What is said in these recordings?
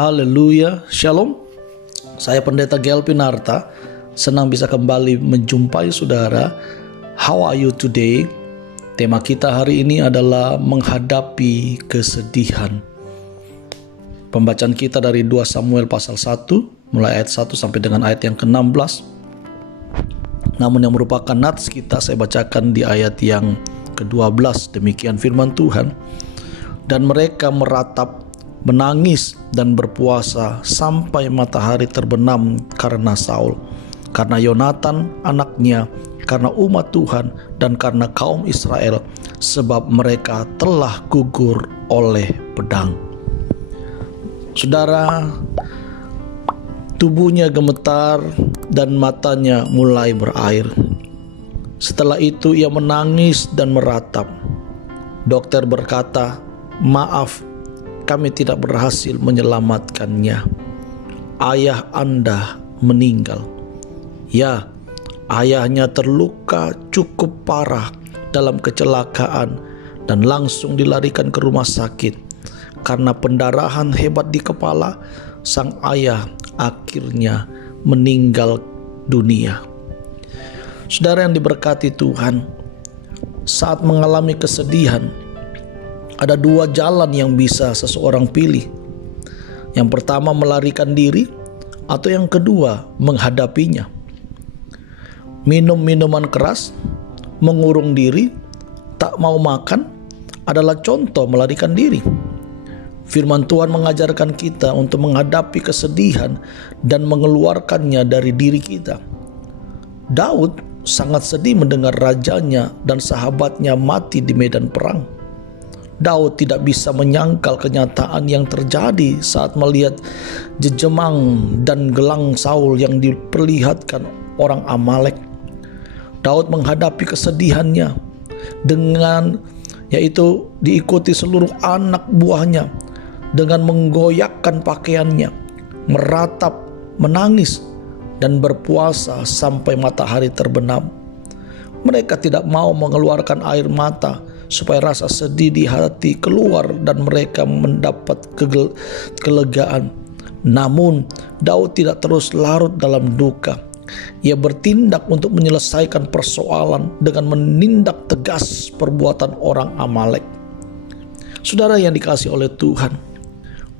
Haleluya, Shalom. Saya Pendeta Gelvin Arta. Senang bisa kembali menjumpai saudara. How are you today? Tema kita hari ini adalah menghadapi kesedihan. Pembacaan kita dari 2 Samuel pasal 1, mulai ayat 1 sampai dengan ayat yang ke-16. Namun yang merupakan nats kita saya bacakan di ayat yang ke-12. Demikian firman Tuhan. Dan mereka meratap, menangis dan berpuasa sampai matahari terbenam karena Saul, karena Yonatan anaknya, karena umat Tuhan, dan karena kaum Israel, sebab mereka telah gugur oleh pedang. Saudara, tubuhnya gemetar dan matanya mulai berair. Setelah itu ia menangis dan meratap. Dokter berkata, "Maaf, kami tidak berhasil menyelamatkannya. Ayah Anda meninggal." Ya, ayahnya terluka cukup parah dalam kecelakaan dan langsung dilarikan ke rumah sakit. Karena pendarahan hebat di kepala, sang ayah akhirnya meninggal dunia. Saudara yang diberkati Tuhan, saat mengalami kesedihan, ada 2 jalan yang bisa seseorang pilih. Yang pertama melarikan diri, atau yang kedua menghadapinya. Minum minuman keras, mengurung diri, tak mau makan adalah contoh melarikan diri. Firman Tuhan mengajarkan kita untuk menghadapi kesedihan dan mengeluarkannya dari diri kita. Daud sangat sedih mendengar rajanya dan sahabatnya mati di medan perang. Daud tidak bisa menyangkal kenyataan yang terjadi saat melihat jejemang dan gelang Saul yang diperlihatkan orang Amalek. Daud menghadapi kesedihannya dengan yaitu diikuti seluruh anak buahnya dengan menggoyakkan pakaiannya, meratap, menangis, dan berpuasa sampai matahari terbenam. Mereka tidak mau mengeluarkan air mata supaya rasa sedih di hati keluar dan mereka mendapat kelegaan. Namun Daud tidak terus larut dalam duka. Ia bertindak untuk menyelesaikan persoalan dengan menindak tegas perbuatan orang Amalek. Saudara yang dikasihi oleh Tuhan,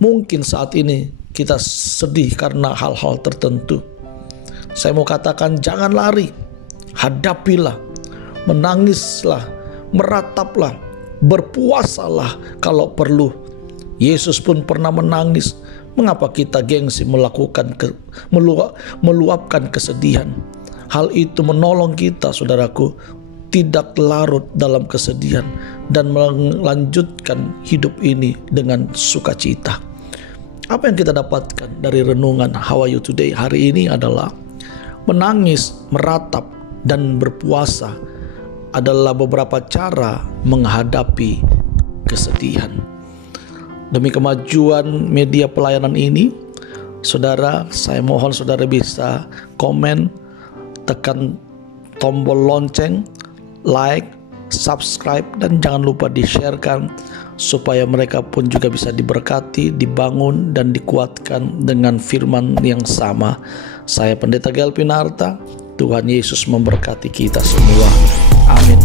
mungkin saat ini kita sedih karena hal-hal tertentu. Saya mau katakan, jangan lari, hadapilah, menangislah, merataplah, berpuasalah kalau perlu. Yesus pun pernah menangis. Mengapa kita gengsi meluapkan kesedihan? Hal itu menolong kita, saudaraku, tidak larut dalam kesedihan dan melanjutkan hidup ini dengan sukacita. Apa yang kita dapatkan dari renungan How Are You Today hari ini adalah menangis, meratap, dan berpuasa adalah beberapa cara menghadapi kesedihan. Demi kemajuan media pelayanan ini, saudara, saya mohon saudara bisa komen, tekan tombol lonceng, like, subscribe, dan jangan lupa di-sharekan supaya mereka pun juga bisa diberkati, dibangun, dan dikuatkan dengan firman yang sama. Saya Pendeta Gelvin Arta. Tuhan Yesus memberkati kita semua. Amin.